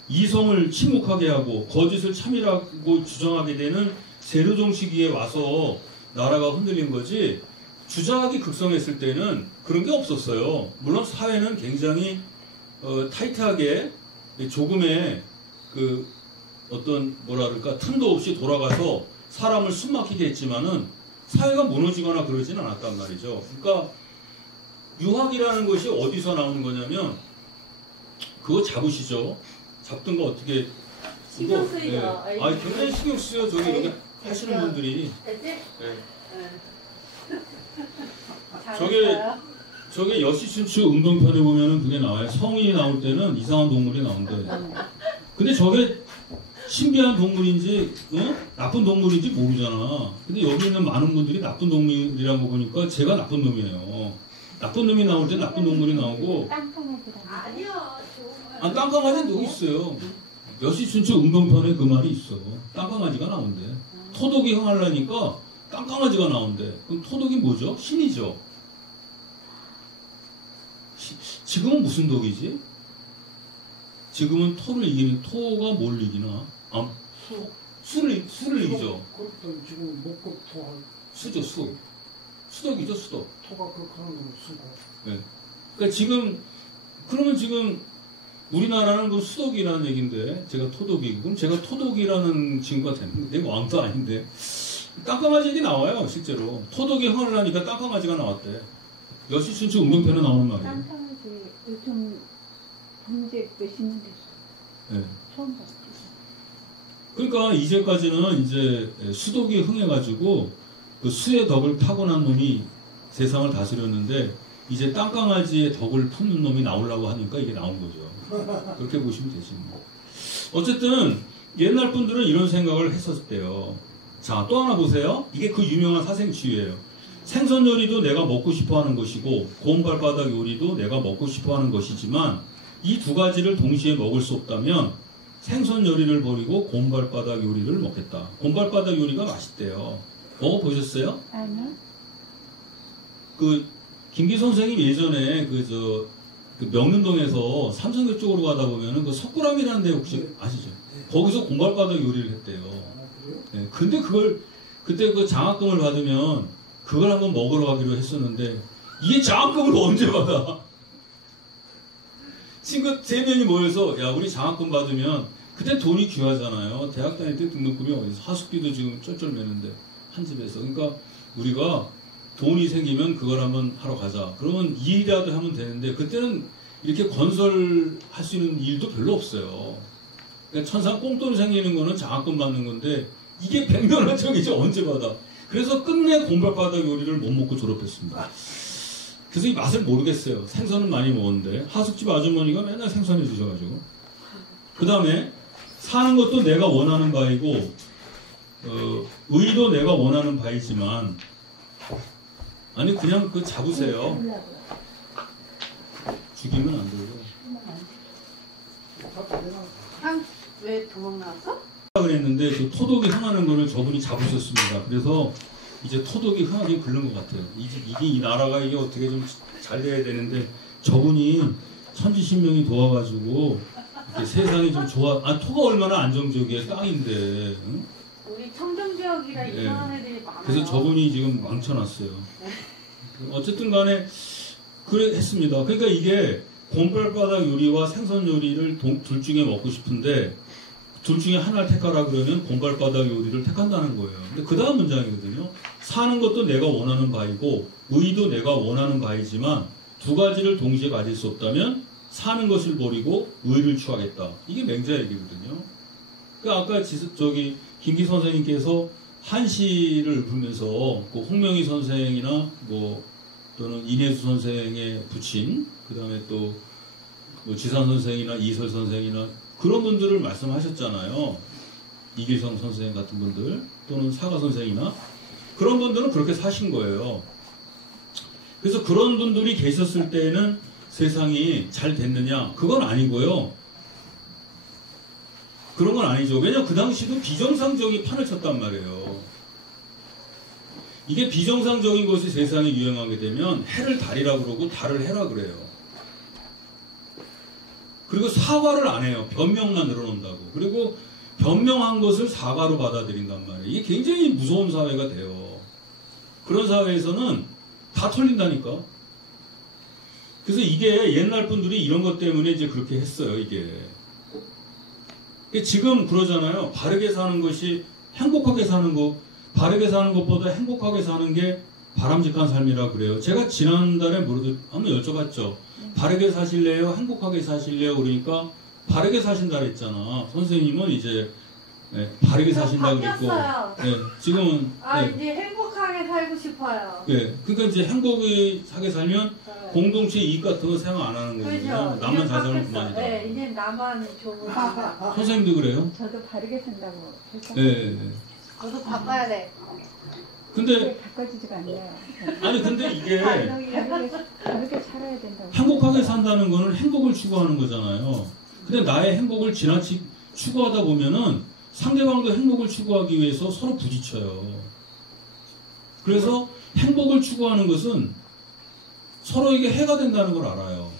이성을 침묵하게 하고 거짓을 참이라고 주장하게 되는 세력정치기에 와서 나라가 흔들린 거지, 주자학이 극성했을 때는 그런 게 없었어요. 물론 사회는 굉장히 타이트하게 조금의 어떤 뭐라 그럴까 틈도 없이 돌아가서 사람을 숨막히게 했지만은 사회가 무너지거나 그러진 않았단 말이죠. 그러니까 유학이라는 것이 어디서 나오는 거냐면 그거 잡으시죠. 잡던 거 어떻게 신경 쓰이죠. 아 굉장히 신경 쓰여 저기 여기 하시는 분들이. 됐지? 네. 잘했어요. 저게 여시춘추 운동편에 보면은 그게 나와요. 성인이 나올 때는 이상한 동물이 나온대. 근데 저게 신비한 동물인지 나쁜 동물인지 모르잖아. 근데 여기 있는 많은 분들이 나쁜 동물이라고 보니까 제가 나쁜 놈이에요. 나쁜 놈이 나올 때 나쁜 동물이 나오고 아니요. 아 깜깜하지 누구 있어요. 여시춘추 운동편에 그 말이 있어. 깜깜하지가 나온대. 토독이 흥하려니까 깜깜하지가 나온대. 그럼 토독이 뭐죠? 신이죠. 지금은 무슨 독이지? 지금은 토를 이기는 토가 뭘 이기나? 아, 수를 이기죠. 그것도 지금 목급토 수죠, 수. 수독이죠, 수독. 토가 그렇게 하는 건 수고. 네. 그러니까 그러면 지금 우리나라는 그 수독이라는 얘기인데 제가 토독이고 그럼 제가 토독이라는 친구가 되는 내가 왕도 아닌데 깜깜아지가 나와요, 실제로. 토독이 흥을 하니까 깜깜아지가 나왔대. 여시춘추 운동편에 나오는 말이에요. 깜깜하지. 요즘 본지 몇십 년 됐어. 네. 처음 봤지. 그러니까 이제까지는 이제 수독이 흥해가지고 그 수의 덕을 타고난 놈이 세상을 다스렸는데 이제 땅강아지의 덕을 품는 놈이 나오려고 하니까 이게 나온 거죠. 그렇게 보시면 되지 뭐. 어쨌든 옛날 분들은 이런 생각을 했었대요. 자, 또 하나 보세요. 이게 그 유명한 사생치유예요. 생선 요리도 내가 먹고 싶어 하는 것이고 곰발바닥 요리도 내가 먹고 싶어 하는 것이지만 이 두 가지를 동시에 먹을 수 없다면 생선 요리를 버리고 곰발바닥 요리를 먹겠다. 곰발바닥 요리가 맛있대요. 먹어보셨어요? 아니요. 그 김기 선생님 예전에 그 명륜동에서 삼성교 쪽으로 가다 보면은 그 석굴암이라는 데 혹시 아시죠? 거기서 곰발바닥 요리를 했대요. 네, 근데 그때 그 장학금을 받으면 그걸 한번 먹으러 가기로 했었는데 이게 장학금을 언제 받아? 친구 3명이 모여서 야 우리 장학금 받으면 그때 돈이 귀하잖아요. 대학 다닐 때 등록금이 어디서 하숙비도 지금 쩔쩔매는데 한 집에서. 그러니까 우리가 돈이 생기면 그걸 한번 하러 가자. 그러면 이 일이라도 하면 되는데 그때는 이렇게 건설할 수 있는 일도 별로 없어요. 그러니까 천상 꽁돈이 생기는 거는 장학금 받는 건데 이게 백년한적이죠. 언제 받아. 그래서 끝내 곰발바닥 요리를 못 먹고 졸업했습니다. 그래서 이 맛을 모르겠어요. 생선은 많이 먹었는데 하숙집 아주머니가 맨날 생선해 주셔가지고 그 다음에 사는 것도 내가 원하는 바이고 의도 내가 원하는 바이지만 아니 그냥 그 잡으세요. 죽이면 안 되고. 왜 도망 나왔어? 그랬는데 그 토독이 흥하는 거를 저분이 잡으셨습니다. 그래서 이제 토독이 흥하게 긁는 것 같아요. 이게 이 나라가 이게 어떻게 좀 잘 돼야 되는데 저분이 천지신명이 도와가지고 이렇게 세상이 좀 좋아. 아 토가 얼마나 안정적이에요. 땅인데. 응? 우리 청정지역이라 네. 이상한 애들이 많아요. 그래서 저분이 지금 망쳐놨어요. 어쨌든 간에 그래 했습니다. 그러니까 이게 곰발바닥 요리와 생선 요리를 둘 중에 먹고 싶은데 둘 중에 하나를 택하라 그러면 곰발바닥 요리를 택한다는 거예요. 근데 그 다음 문장이거든요. 사는 것도 내가 원하는 바이고 의도 내가 원하는 바이지만 두 가지를 동시에 가질 수 없다면 사는 것을 버리고 의를 취하겠다. 이게 맹자 얘기거든요. 그러니까 아까 김기 선생님께서 한시를 부르면서 그 홍명희 선생이나 뭐 또는 이내수 선생의 부친 그 다음에 또 뭐 지산 선생이나 이설 선생이나 그런 분들을 말씀하셨잖아요. 이길성 선생 같은 분들 또는 사가 선생이나 그런 분들은 그렇게 사신 거예요. 그래서 그런 분들이 계셨을 때는 세상이 잘 됐느냐? 그건 아니고요. 그런 건 아니죠. 왜냐면 그 당시도 비정상적인 판을 쳤단 말이에요. 이게 비정상적인 것이 세상에 유행하게 되면 해를 달이라 그러고 달을 해라 그래요. 그리고 사과를 안 해요. 변명만 늘어놓는다고. 그리고 변명한 것을 사과로 받아들인단 말이에요. 이게 굉장히 무서운 사회가 돼요. 그런 사회에서는 다 털린다니까. 그래서 이게 옛날 분들이 이런 것 때문에 이제 그렇게 했어요. 이게. 지금 그러잖아요. 바르게 사는 것이 행복하게 사는 거, 바르게 사는 것보다 행복하게 사는 게 바람직한 삶이라 그래요. 제가 지난달에 뭐라도 한번 여쭤봤죠. 바르게 사실래요? 행복하게 사실래요? 그러니까 바르게 사신다 그랬잖아. 선생님은 이제 바르게 사신다 그랬고, 지금은 이제 행복하게 살고 싶어요. 그러니까 이제 행복하게 살면 공동체 이익 같은 거 생각 안 하는 거거든요. 나만 잘 사는 뿐 아니라. 이제 나만 좋은. 선생님도 그래요? 저도 바르게 산다고 해서 저도 바꿔야 돼. 근데 바꿔지지가 않네요. 아니 근데 이게 바르게 살아야 된다고. 행복하게 산다는 거는 행복을 추구하는 거잖아요. 근데 나의 행복을 지나치 추구하다 보면은 상대방도 행복을 추구하기 위해서 서로 부딪혀요. 그래서 행복을 추구하는 것은 서로에게 해가 된다는 걸 알아요.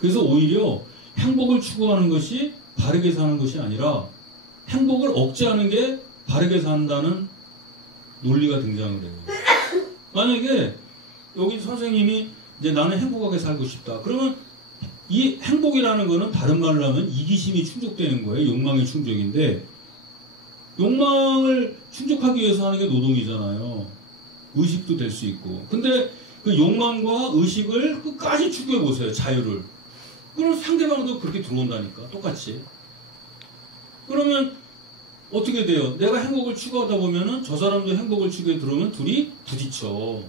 그래서 오히려 행복을 추구하는 것이 바르게 사는 것이 아니라 행복을 억제하는 게 바르게 산다는 논리가 등장을 해요. 만약에 여기 선생님이 이제 나는 행복하게 살고 싶다. 그러면 이 행복이라는 거는 다른 말로 하면 이기심이 충족되는 거예요. 욕망의 충족인데 욕망을 충족하기 위해서 하는 게 노동이잖아요. 의식도 될 수 있고. 근데 그 욕망과 의식을 끝까지 추구해 보세요. 자유를. 그럼 상대방도 그렇게 들어온다니까. 똑같이. 그러면 어떻게 돼요? 내가 행복을 추구하다 보면은 저 사람도 행복을 추구해 들어오면 둘이 부딪혀.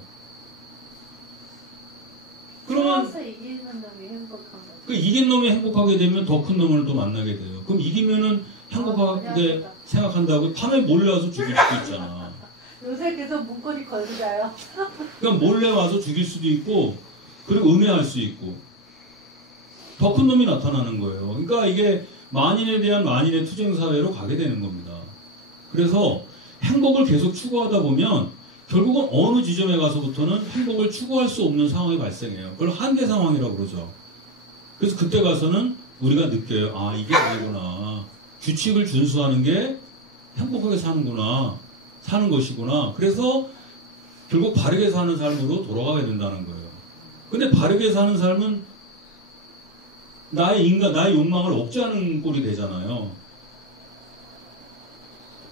그러면 이기는 놈이 행복한 거. 그 이긴 놈이 행복하게 되면 더 큰 놈을 또 만나게 돼요. 그럼 이기면은 행복하게 생각한다고 밤에 몰래 와서 죽일 수도 있잖아. 요새 계속 문고리 걸고 자요. 그러니까 몰래 와서 죽일 수도 있고, 그리고 음해할 수 있고, 더 큰 놈이 나타나는 거예요. 그러니까 이게 만인에 대한 만인의 투쟁사회로 가게 되는 겁니다. 그래서 행복을 계속 추구하다 보면 결국은 어느 지점에 가서부터는 행복을 추구할 수 없는 상황이 발생해요. 그걸 한계 상황이라고 그러죠. 그래서 그때 가서는 우리가 느껴요. 아, 이게 아니구나. 규칙을 준수하는 게 행복하게 사는구나. 사는 것이구나. 그래서 결국 바르게 사는 삶으로 돌아가게 된다는 거예요. 근데 바르게 사는 삶은 나의 욕망을 억제하는 꼴이 되잖아요.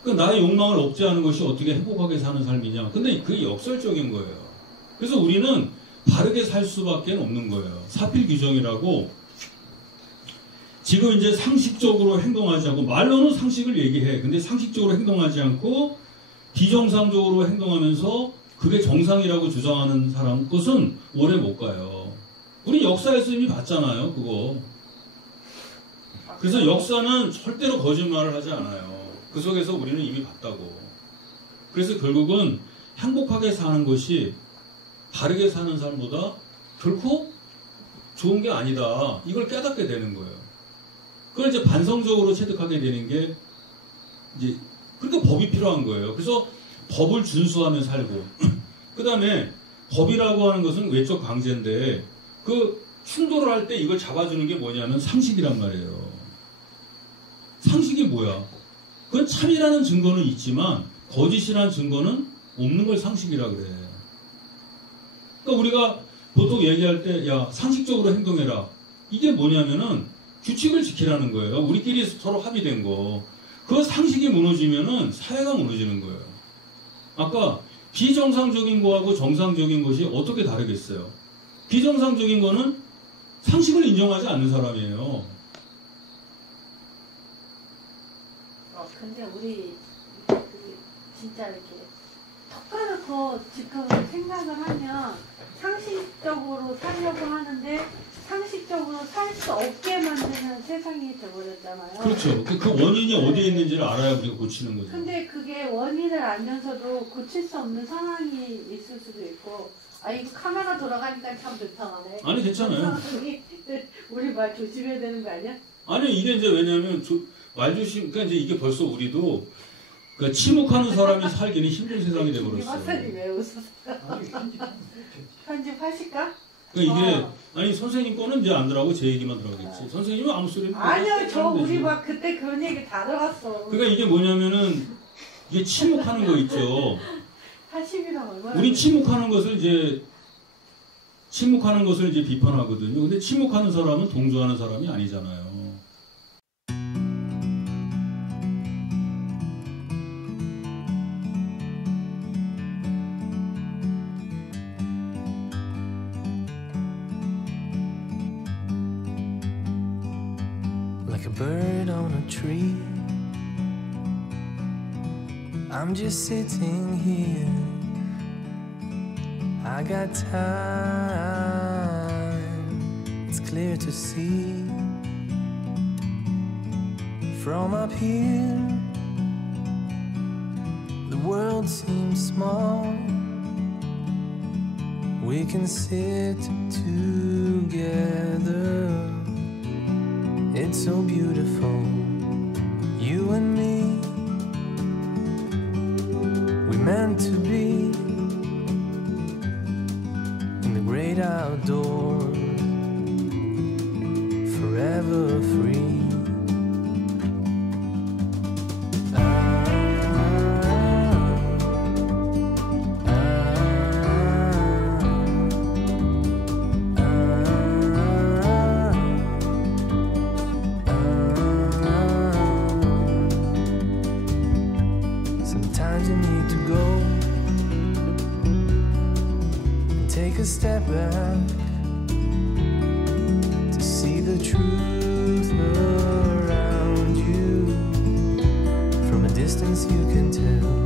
그러니까 나의 욕망을 억제하는 것이 어떻게 행복하게 사는 삶이냐. 근데 그게 역설적인 거예요. 그래서 우리는 바르게 살 수밖에 없는 거예요. 사필 규정이라고 지금 이제 상식적으로 행동하지 않고, 말로는 상식을 얘기해. 근데 상식적으로 행동하지 않고 비정상적으로 행동하면서 그게 정상이라고 주장하는 사람 것은 오래 못 가요. 우리 역사에서 이미 봤잖아요, 그거. 그래서 역사는 절대로 거짓말을 하지 않아요. 그 속에서 우리는 이미 봤다고. 그래서 결국은 행복하게 사는 것이 바르게 사는 삶보다 결코 좋은 게 아니다. 이걸 깨닫게 되는 거예요. 그걸 이제 반성적으로 체득하게 되는 게 이제 그러니까 법이 필요한 거예요. 그래서 법을 준수하며 살고, 그 다음에 법이라고 하는 것은 외적 강제인데 그 충돌을 할 때 이걸 잡아주는 게 뭐냐면 상식이란 말이에요. 상식이 뭐야? 그건 참이라는 증거는 있지만 거짓이라는 증거는 없는 걸 상식이라 그래. 그러니까 우리가 보통 얘기할 때 야, 상식적으로 행동해라. 이게 뭐냐면은 규칙을 지키라는 거예요. 우리끼리 서로 합의된 거. 그 상식이 무너지면은 사회가 무너지는 거예요. 아까 비정상적인 거하고 정상적인 것이 어떻게 다르겠어요? 비정상적인 거는 상식을 인정하지 않는 사람이에요. 근데 우리 진짜 이렇게 턱 까놓고 지금 생각을 하면 상식적으로 살려고 하는데 상식적으로 살 수 없게 만드는 세상이 돼버렸잖아요. 그렇죠. 그 원인이 어디에 있는지를 알아야 우리가 고치는 거죠. 근데 그게 원인을 알면서도 고칠 수 없는 상황이 있을 수도 있고, 아, 이거 카메라 돌아가니까 참 불편하네. 아니, 괜찮아요. 우리 말 조심해야 되는 거 아니야? 아니, 이게 이제 왜냐면 말 조심, 그러니까 이제 이게 벌써 우리도 그러니까 침묵하는 사람이 살기는 힘든 세상이 돼버렸어요. 박사님 왜 웃었어요? 편집하실까? 그러니까 이게 아니 선생님 거는 이제 안 들어가고 제 얘기만 들어가겠지. 선생님은 아무 소리 아니요, 저 우리 막 그때 그런 얘기 다 들어갔어. 그러니까 이게 뭐냐면은 이게 침묵하는 거 있죠. 80이랑 얼마나? 우리 침묵하는 것을 이제 비판하거든요. 근데 침묵하는 사람은 동조하는 사람이 아니잖아요. bird on a tree. I'm just sitting here. I got time, it's clear to see. From up here, the world seems small. We can sit together. It's so beautiful, you and me. We meant to be in the great outdoors, forever free. Sometimes you need to go and take a step back to see the truth around you. From a distance you can tell